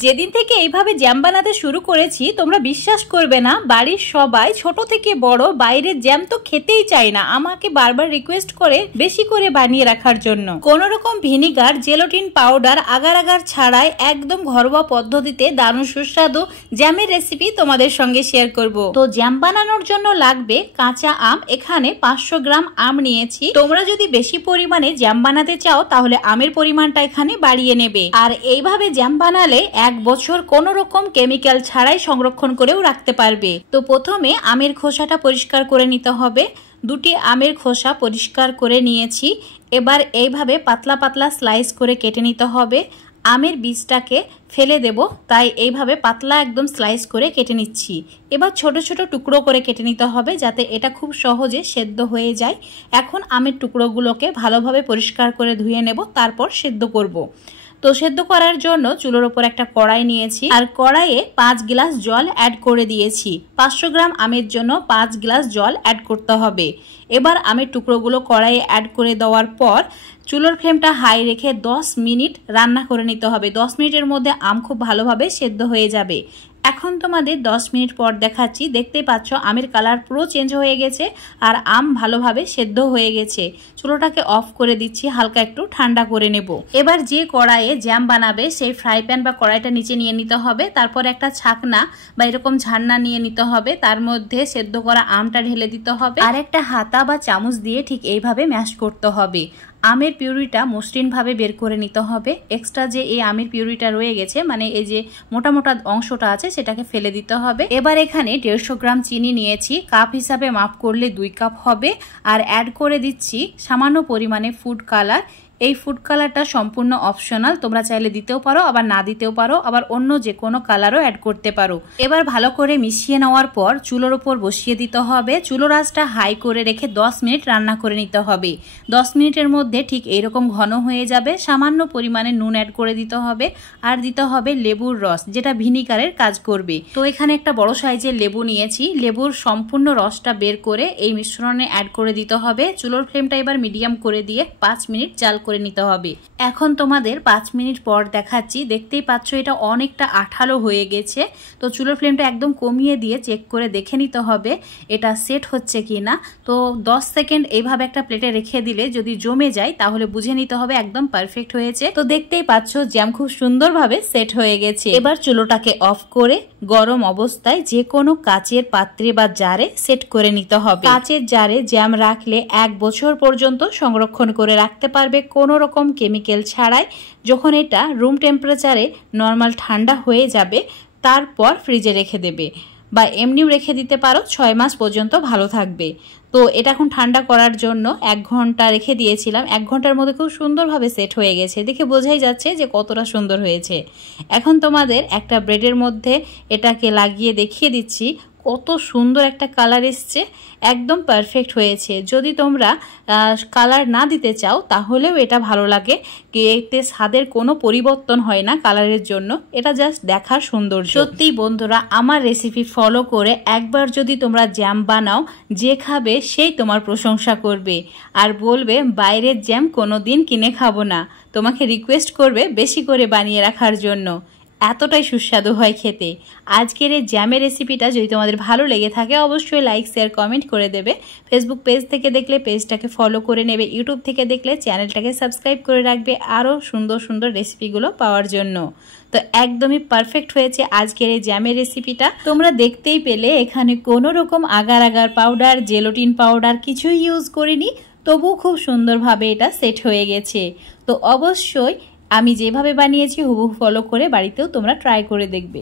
যেদিন থেকে এইভাবে জ্যাম বানাতে শুরু করেছি তোমরা বিশ্বাস করবে না, বাড়ির সবাই ছোট থেকে বড় বাইরের জ্যাম তো খেতেই চায় না, আমাকে বারবার রিকোয়েস্ট করে বেশি করে বানিয়ে রাখার জন্য। কোন রকম vinegar, gelatine powder agar agar ছাড়াই একদম ঘরোয়া পদ্ধতিতে দারুণ সুস্বাদু জ্যামের রেসিপি তোমাদের সঙ্গে শেয়ার করব। তো জ্যাম বানানোর জন্য লাগবে কাঁচা আম। এখানে 500 গ্রাম আম নিয়েছি। তোমরা যদি বেশি পরিমাণে জ্যাম বানাতে চাও তাহলে আমের পরিমাণটা এখানে বাড়িয়ে নেবে। আর এইভাবে জ্যাম বানালে 1 বছর কোন রকম কেমিক্যাল ছাড়াই সংরক্ষণ করেও রাখতে পারবে। তো প্রথমে আমের খোসাটা পরিষ্কার করে নিতে হবে। 2টি আমের খোসা পরিষ্কার করে নিয়েছি। এবার এইভাবে পাতলা পাতলা স্লাইস করে কেটে নিতে হবে। আমের বীজটাকে ফেলে দেব, তাই এইভাবে পাতলা একদম স্লাইস করে কেটে নিচ্ছি। এবার ছোট ছোট টুকরো করে কেটে নিতে হবে যাতে এটা খুব সহজে সেদ্ধ হয়ে যায়। এখন আমের টুকরোগুলোকে ভালোভাবে পরিষ্কার করে ধুয়ে নেব, তারপর সেদ্ধ করব। তো সেদ্ধ করার জন্য চুলোর ওপর একটা কড়াই নিয়েছি আর কড়াইয়ে 5 গ্লাস জল অ্যাড করে দিয়েছি। 500 গ্রাম আমের জন্য 5 গ্লাস জল অ্যাড করতে হবে। এবার আমের টুকরোগুলো কড়াইয়ে অ্যাড করে দেওয়ার পর চুলোর ফ্লেমটা হাই রেখে 10 মিনিট রান্না করে নিতে হবে। 10 মিনিটের মধ্যে আম খুব ভালোভাবে সেদ্ধ হয়ে যাবে। এখন তোমাদের 10 মিনিট পর দেখাচ্ছি। দেখতেই পাচ্ছ আমের কালার পুরো চেঞ্জ হয়ে গেছে আর আম ভালোভাবে সেদ্ধ হয়ে গেছে। চুলোটাকে অফ করে দিচ্ছি, হালকা একটু ঠান্ডা করে নেব। এবার যে কড়াইয়ে জ্যাম বানাবে সেই ফ্রাই প্যান বা কড়াইটা নিচে নিয়ে নিতে হবে। তারপর একটা ছাকনা বা এরকম ঝান্না নিয়ে নিতে হবে, তার মধ্যে সেদ্ধ করা আমটা ঢেলে দিতে হবে আর একটা হাতা বা চামচ দিয়ে ঠিক এইভাবে ম্যাশ করতে হবে। আমের পিউরিটা মসৃণ ভাবে বের করে নিতে হবে। এক্সট্রা যে এই আমের পিউরিটা রয়ে গেছে, মানে এই যে মোটা মোটা অংশটা আছে, সেটাকে ফেলে দিতে হবে। এবার এখানে 150 গ্রাম চিনি নিয়েছি, কাপ হিসাবে মাপ করলে 2 কাপ হবে। আর অ্যাড করে দিচ্ছি সামান্য পরিমাণে ফুড কালার। এই ফুড কালারটা সম্পূর্ণ অপশনাল, তোমরা চাইলে দিতেও পারো আবার না দিতেও পারো, আবার অন্য যে কোনো কালারও অ্যাড করতে পারো। এবার ভালো করে মিশিয়ে নেওয়ার পর চুলোর উপর বসিয়ে দিতে হবে। চুলোর আঁচটা হাই করে রেখে 10 মিনিট রান্না করে নিতে হবে। 10 মিনিটের মধ্যে ঠিক এইরকম ঘন হয়ে যাবে। সামান্য পরিমাণে নুন অ্যাড করে দিতে হবে আর দিতে হবে লেবুর রস, যেটা ভিনিগারের কাজ করবে। তো এখানে একটা বড় সাইজের লেবু নিয়েছি। লেবুর সম্পূর্ণ রসটা বের করে এই মিশ্রণে অ্যাড করে দিতে হবে। চুলোর ফ্লেমটা এবার মিডিয়াম করে দিয়ে 5 মিনিট জাল করে নিতে হবে। এখন তোমাদের 5 মিনিট পর দেখাচ্ছি। দেখতেই পাচ্ছ এটা অনেকটা আঠালো হয়ে গেছে। তো চুলোর ফ্লেমটা একদম কমিয়ে দিয়ে চেক করে দেখে নিতে হবে এটা সেট হচ্ছে কিনা। তো 10 সেকেন্ড এইভাবে একটা প্লেটে রেখে দিলে যদি জমে যায় তাহলে বুঝে নিতে হবে একদম পারফেক্ট হয়েছে। তো দেখতেই পাচ্ছ জ্যাম খুব সুন্দরভাবে সেট হয়ে গেছে। এবার চুলোটাকে অফ করে গরম অবস্থায় যে কোনো কাচের পাত্রে বা জারে সেট করে নিতে হবে। কাচের জারে জ্যাম রাখলে 1 বছর পর্যন্ত সংরক্ষণ করে রাখতে পারবে কোনো রকম কেমিক্যাল ছাড়াই। যখন এটা রুম টেম্পারেচারে নর্মাল ঠান্ডা হয়ে যাবে তারপর ফ্রিজে রেখে দেবে বা এমনিও রেখে দিতে পারো, 6 মাস পর্যন্ত ভালো থাকবে। তো এটা এখন ঠান্ডা করার জন্য 1 ঘন্টা রেখে দিয়েছিলাম। 1 ঘন্টার মধ্যে খুব সুন্দরভাবে সেট হয়ে গেছে, দেখে বোঝাই যাচ্ছে যে কতটা সুন্দর হয়েছে। এখন তোমাদের একটা ব্রেডের মধ্যে এটাকে লাগিয়ে দেখিয়ে দিচ্ছি কত সুন্দর একটা কালার এসছে, একদম পারফেক্ট হয়েছে। যদি তোমরা কালার না দিতে চাও তাহলেও এটা ভালো লাগে, এতে স্বাদের কোনো পরিবর্তন হয় না কালারের জন্য, এটা জাস্ট দেখার সৌন্দর্য। সত্যি বন্ধুরা, আমার রেসিপি ফলো করে একবার যদি তোমরা জ্যাম বানাও, যে খাবে সেই তোমার প্রশংসা করবে আর বলবে বাইরের জ্যাম কোনোদিন কিনে খাবো না, তোমাকে রিকোয়েস্ট করবে বেশি করে বানিয়ে রাখার জন্য। এতটাই সুস্বাদু হয় খেতে। আজকের এই জ্যামের রেসিপিটা যদি তোমাদের ভালো লেগে থাকে অবশ্যই লাইক, শেয়ার, কমেন্ট করে দেবে। ফেসবুক পেজ থেকে দেখলে পেজটাকে ফলো করে নেবে, ইউটিউব থেকে দেখলে চ্যানেলটাকে সাবস্ক্রাইব করে রাখবে আরও সুন্দর সুন্দর রেসিপিগুলো পাওয়ার জন্য। তো একদমই পারফেক্ট হয়েছে আজকের এই জ্যামের রেসিপিটা। তোমরা দেখতেই পেলে এখানে কোনো রকম agar agar powder, gelatine powder কিছুই ইউজ করিনি, তবুও খুব সুন্দরভাবে এটা সেট হয়ে গেছে। তো অবশ্যই আমি যেভাবে বানিয়েছি হুবহু ফলো করে বাড়িতেও তোমরা ট্রাই করে দেখবে।